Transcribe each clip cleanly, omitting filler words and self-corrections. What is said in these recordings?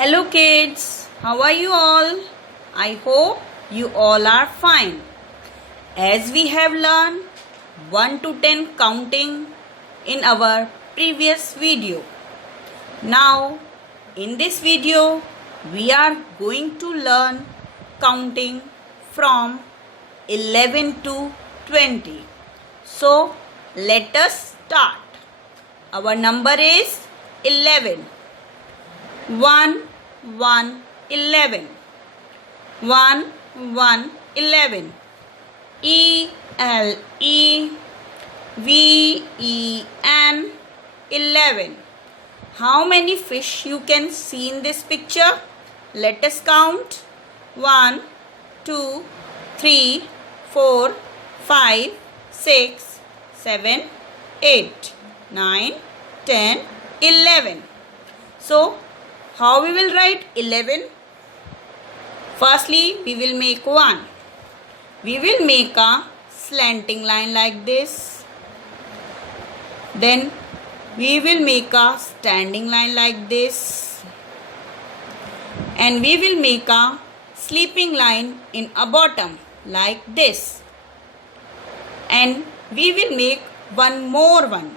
Hello kids, how are you all? I hope you all are fine. As we have learned 1 to 10 counting in our previous video. Now in this video we are going to learn counting from 11 to 20. So let us start. Our number is 11. 1 1 11 1 1 11 E L E V E N 11. How many fish you can see in this picture? Let us count. 1 2 3 4 5 6 7 8 9 10 11. So how we will write 11? Firstly, we will make 1. We will make a slanting line like this. Then we will make a standing line like this. And we will make a sleeping line in a bottom like this. And we will make one more one.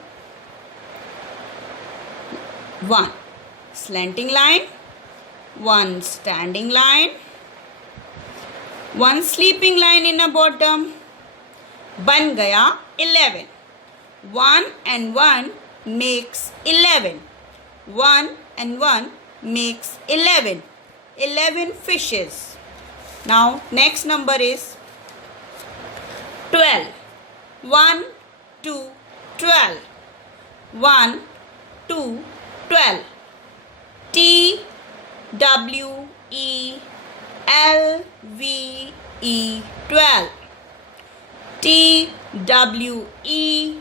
1 slanting line, 1 standing line, 1 sleeping line in a bottom. बन गया 11. 1 and 1 makes 11. 1 and 1 makes 11. 11 fishes. Now next number is 12. 1 2 12. 1 2 12. T W E L V E 12. T W E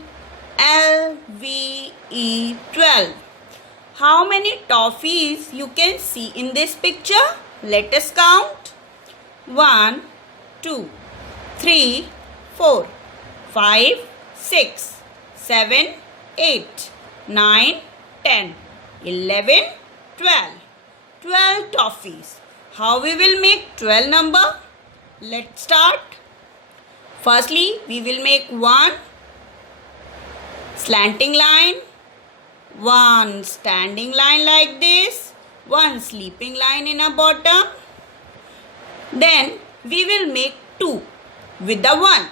L V E 12. How many toffees you can see in this picture? Let us count. 1 2 3 4 5 6 7 8 9 10 11 12. 12 toffees. How we will make 12 number? Let's start. Firstly, we will make 1 slanting line, 1 standing line like this, 1 sleeping line in a bottom. Then we will make 2 with the 1.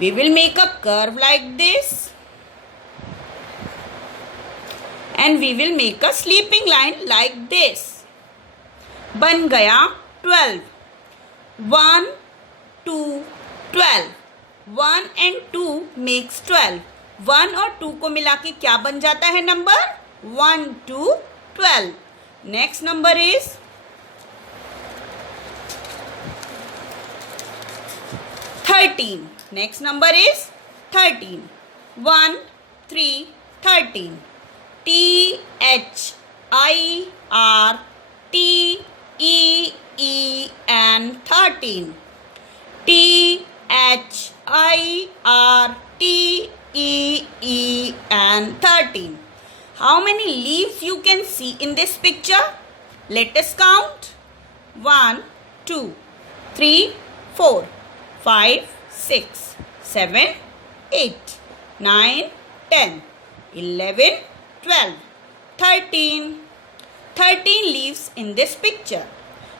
We will make a curve like this. And we will make a sleeping line like this. बन गया 12. 1 2 12. 1 and 2 makes 12. 1 और 2 को मिला के क्या बन जाता है number? 1 2 12. Next number is 13. Next number is 13. 1 3 13. T H I R T E E N 13. T H I R T E E N 13. How many leaves you can see in this picture? Let us count. 1 2 3 4 5 6 7 8 9 10 11 12 13. 13 leaves in this picture.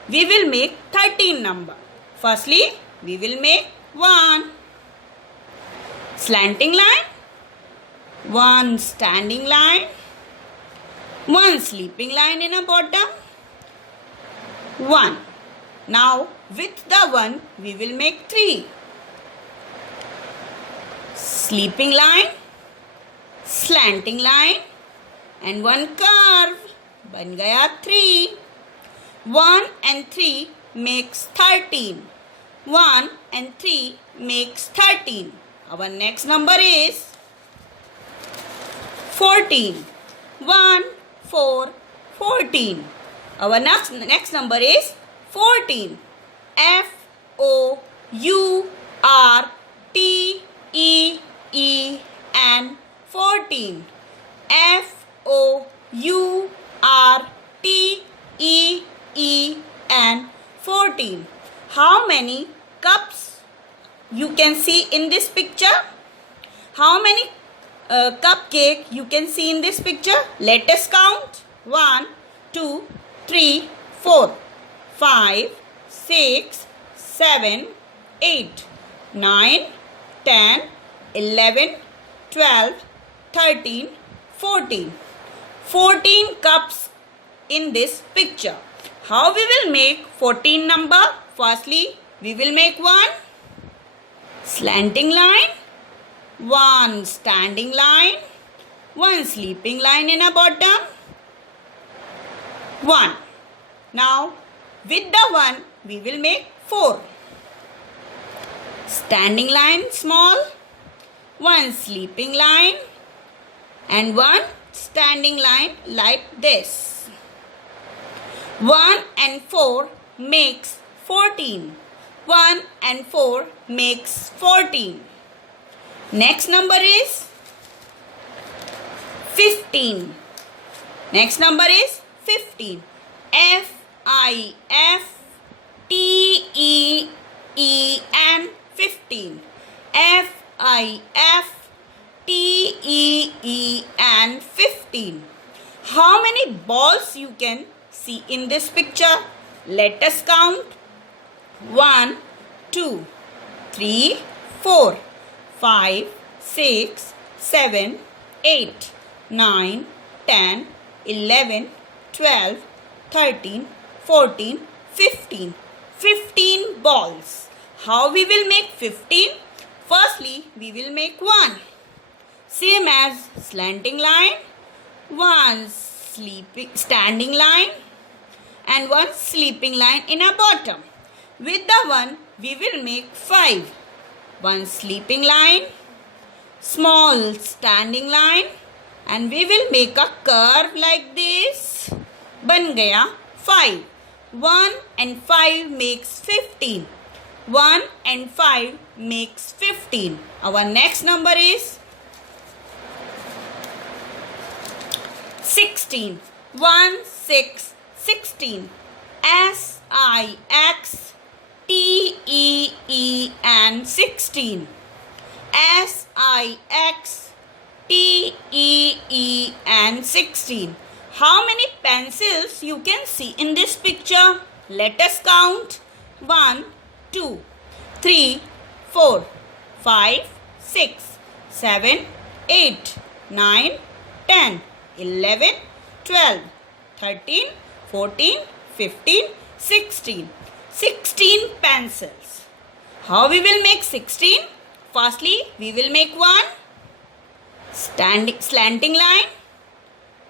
We will make 13 number. Firstly, we will make 1 slanting line, 1 standing line, 1 sleeping line in a bottom, 1. Now with the 1 we will make 3 sleeping line, slanting line and 1 curve. बन गया 3. 1 and 3 makes 13. 1 and 3 makes 13. Our next number is 14. 1 4 14. Our next number is 14. FOURTEE 14. F-O-U-R-T-E-E-N 14. How many cups you can see in this picture? How many cupcake you can see in this picture? Let us count. 1, 2, 3, 4, 5, 6, 7, 8, 9, 10, 11, 12, 13, 14. 14 cups in this picture. How we will make 14 number? Firstly, we will make one slanting line, one standing line, one sleeping line in a bottom, one. Now, with the one, we will make 4. Standing line small, one sleeping line, and one standing line like this. 1 and 4 makes 14. 1 and 4 makes 14. Next number is 15. Next number is 15. F-I-F-T-E-E-N 15. F-I-F-T-E-E-N 15. How many balls you can see in this picture? Let us count. 1, 2, 3, 4, 5, 6, 7, 8, 9, 10, 11, 12, 13, 14, 15. 15 balls. How we will make 15? Firstly, we will make one. Same as slanting line, one standing line, and one sleeping line in a bottom. With the one, we will make 5. One sleeping line, small standing line, and we will make a curve like this. बन गया 5. 1 and 5 makes 15. 1 and 5 makes 15. Our next number is 16. 1, 6, 16. S-I-X-T-E-E-N 16. S-I-X-T-E-E-N 16. How many pencils you can see in this picture? Let us count. 1, 2, 3, 4, 5, 6, 7, 8, 9, 10, 11, 12, 13, 14, 15, 16. 16 pencils. How we will make 16? Firstly, we will make one slanting line,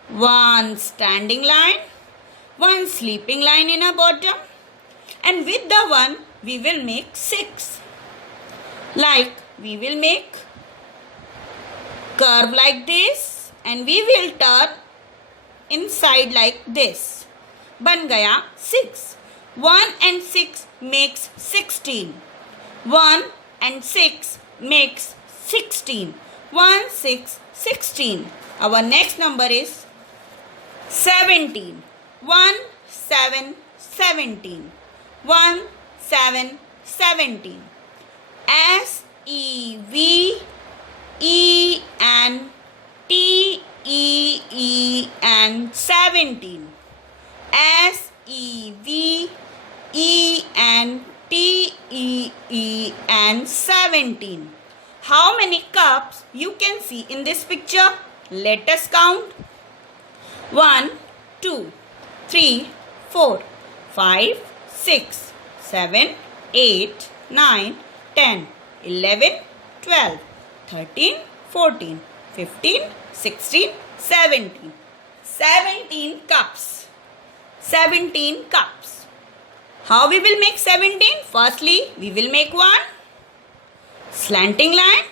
one standing line, one sleeping line in a bottom, and with the one we will make 6. Like we will make curve like this and we will turn inside like this. बन गया 6. 1 and 6 makes 16. 1 and 6 makes 16. 1, 6, 16. Our next number is 17. 1, 7, 17. 1, 7, 17. S-E-V-E-N-T-E-E-N 17. S-E-V-E-N-T-E-E-N 17. How many cups you can see in this picture? Let us count. 1, 2, 3, 4, 5, 6, 7, 8, 9, 10, 11, 12, 13, 14, 15, 16, 17. 17 cups. 17 cups. How we will make 17? Firstly, we will make one slanting line,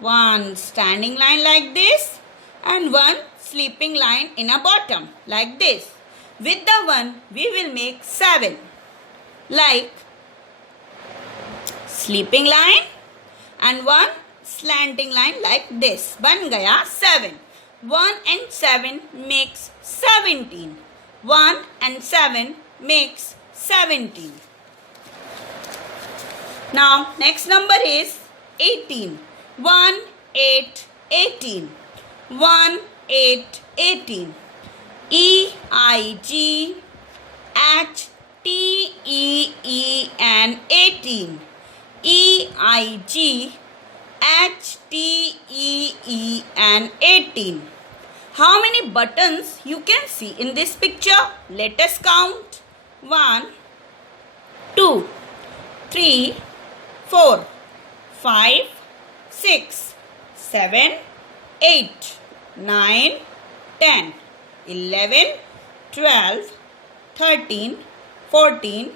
one standing line like this, and one sleeping line in a bottom like this. With the one, we will make 7 like sleeping line and one slanting line like this. बन गया 7. 1 and 7 makes 17. 1 and 7 makes 17. Now next number is 18. 1, 8, 18. 1, 8, 18. EIGHTEEN 18. EIGHTEEN 18. How many buttons you can see in this picture? Let us count. 1, 2, 3, 4, 5, 6, 7, 8, 9, 10, 11, 12, 13, 14,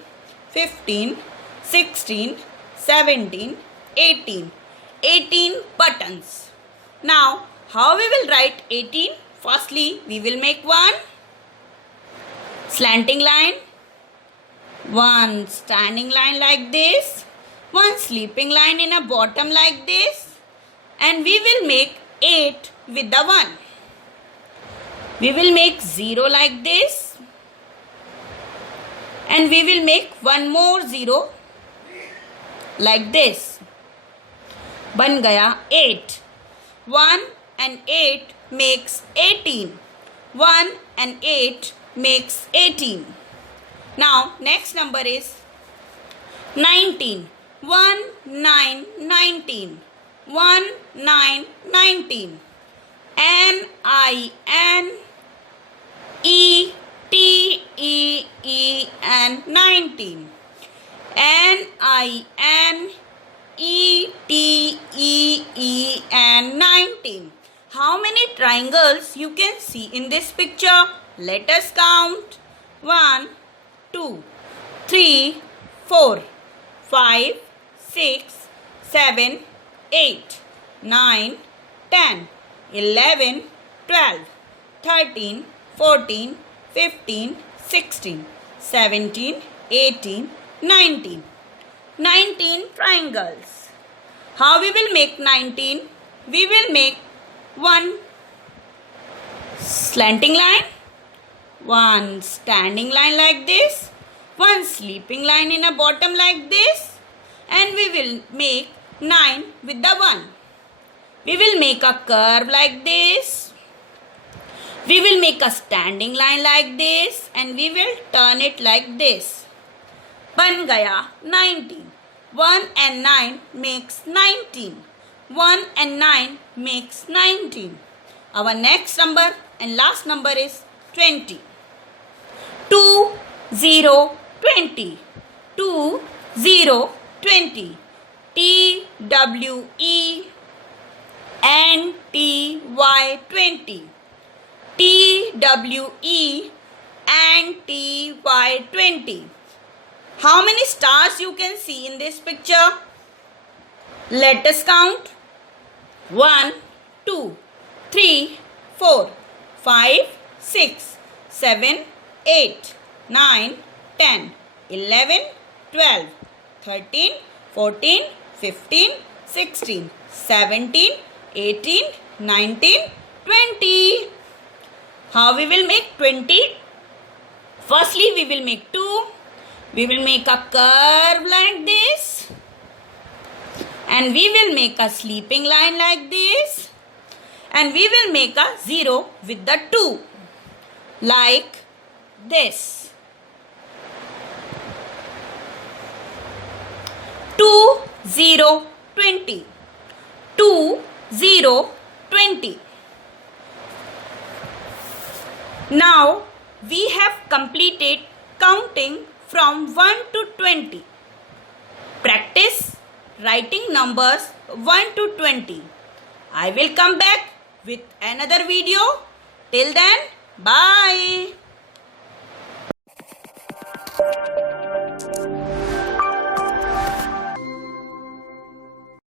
15, 16, 17, 18. 18 buttons. Now, how we will write 18? Firstly, we will make one slanting line, one standing line like this, one sleeping line in a bottom like this, and we will make 8 with the 1. We will make 0 like this, and we will make one more 0 like this. बन गया 8. 1 and 8 makes 18. 1 and 8 makes 18. Now next number is 19. 1, 9, 19. 1, 9, 19. NINETEEN 19. NINETEEN 19. How many triangles you can see in this picture? Let us count. 1, 2, 3, 4, 5, 6, 7, 8, 9, 10, 11, 12, 13, 14, 15, 16, 17, 18, 19. 19 triangles. How we will make 19? We will make one slanting line, one standing line like this, one sleeping line in a bottom like this, and we will make 9 with the 1. We will make a curve like this. We will make a standing line like this, and we will turn it like this. बन गया 19. 1 and 9 makes 19. 1 and 9 makes 19. Our next number and last number is 20. 2, 0, 20. 2, 0, 20. TWENTY 20. TWENTY 20. How many stars you can see in this picture? Let us count. 1, 2, 3, 4, 5, 6, 7, 8, 9, 10, 11, 12, 13, 14, 15, 16, 17, 18, 19, 20. How we will make 20? Firstly, we will make 2. We will make a curve like this, and we will make a sleeping line like this, and we will make a 0 with the 2 like this. 2, 0, 20. 2, 0, 20. Now we have completed counting from 1 to 20. Practice writing numbers 1 to 20. I will come back with another video. Till then, bye.